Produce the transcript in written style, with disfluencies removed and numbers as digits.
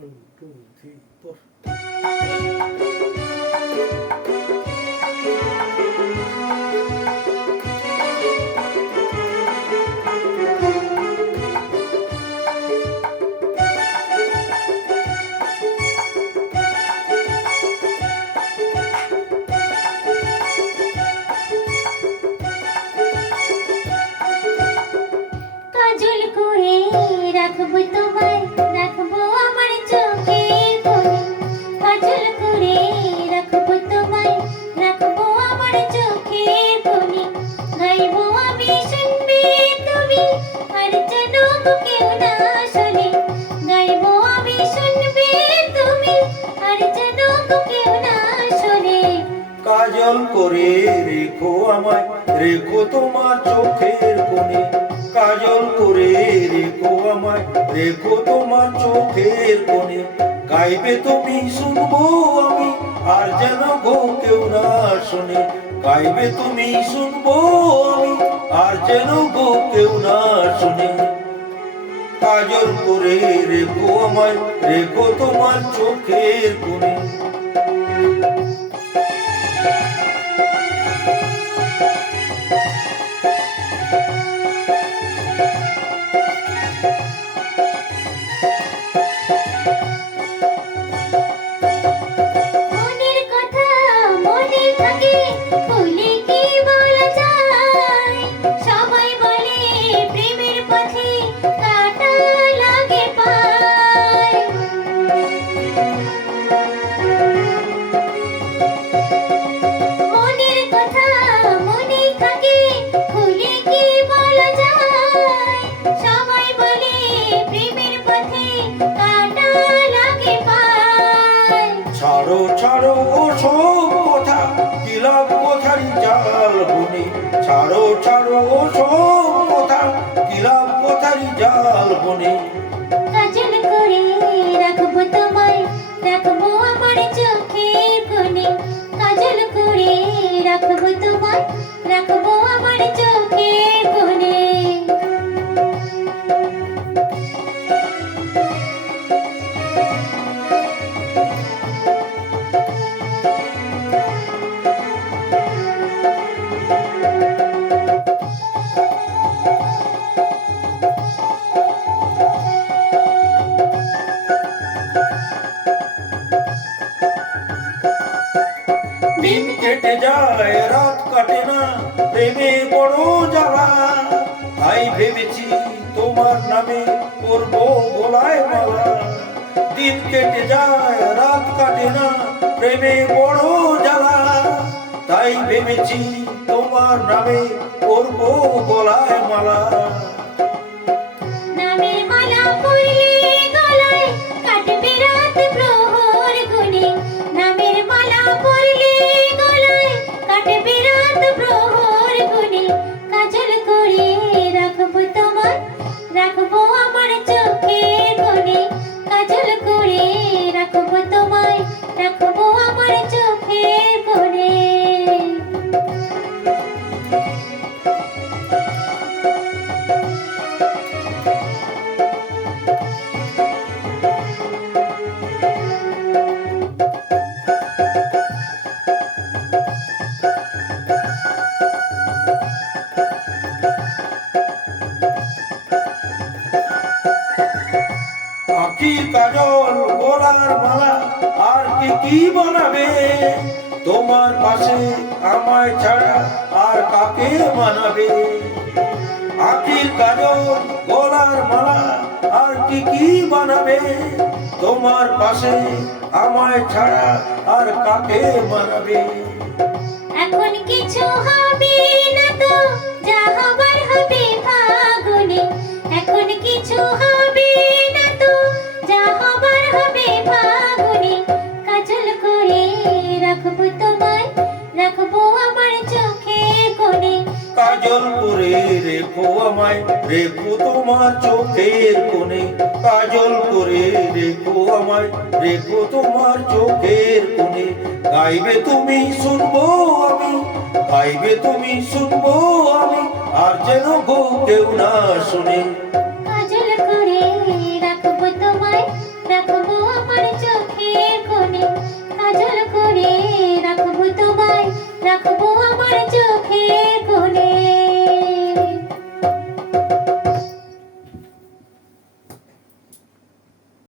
1 2 3 4 কাজল করে রাখবো তোমায়, রাখবো আমার চোখের কোণে। কাজল করে রাখবো তোমায়, রাখবো আমার চোখের কোণে। গাইবো আমি শুনবে তুমি, আর যেন কেউ না শোনে। গাইবো আমি শুনবে তুমি, আর যেন কেউ না শোনে। কাজল করে রেখো আমায়, রেখো তোমার চোখের কোণে। কাজল করে রেখো আমায়, রেখো তোমার চোখের কোণে। গাইবে তুমি শুনবো আমি, আর যেন গো কেউ না শোনে। গাইবে তুমি শুনবো আমি, আর যেন গো কেউ না শোনে। কাজল করে রেখো আমায়, রেখো তোমার চোখের কোণে। মনের কথা মনে থাকে, খুলে কি বলা যায়? সবাই বলে প্রেমের পথে কাঁটা লাগে পায়। মনের কথা মনে থাকে, খুলে কি বলা যায়? সবাই বলে প্রেমের পথে কাঁটা লাগে পায়। ছাড়ো ছাড়ো সব কথা, দিলাম কথারি জাল বনে। ছাড়ো ছাড়ো সব কথা, দিলাম কথারি জাল বনে। কাজল করে রাখবো তোমায়, রাখবো আমার চোখের কোণে। কাজল করে রাখবো তোমায়, রাখবো আমার চোখের কোণে। দিন কেটে যায় রাত কাটে না, প্রেমে বড় জ্বালা। তাই ভেবেছি তোমার নামে করবো গলায় মালা। দিন কেটে যায় রাত কাটে না, প্রেমে বড় জ্বালা। তাই ভেবেছি তোমার নামে করবো গলায় মালা। নামের মালা পরলে গলায় কাটবে রাত প্রহর গুনে। নামের মালা পরলে গলায় কাটবে রাত প্রহর গুনে। কাজল করে রাখবো তোমায়, রাখবো আমার চোখের কোণে। কাজল করে রাখবো তোমায়, রাখবো আমার চোখের কোণে। আখির কাজল গলার মালা, আর কি বানাবে? তোমার পাশে আমায় ছাড়া আর কাকে মানাবে? আখির কাজল গলার মালা, আর কি বানাবে? তোমার পাশে আমায় ছাড়া আর কাকে মানাবে? এখন কিছু হবে না তো, যা হবার হবে ফাগুনে। এখন কিছু হবে না তো, যা হবার হবে ফাগুনে। কাজল করে রাখবো তোমায়, রাখবো আমার চোখের কোণে। কাজল করে রেখো আমায়, রেখো তোমার চোখের কোণে। কাজল করে রেখো আমায়, রেখো তোমার চোখের কোণে। গাইবে তুমি শুনবো আমি, গাইবে তুমি শুনবো আমি, আর যেন গো কেউ না শোনে। কাজল করে রাখবো তোমায়, রাখবো রাখবো আমার চোখের কোণে।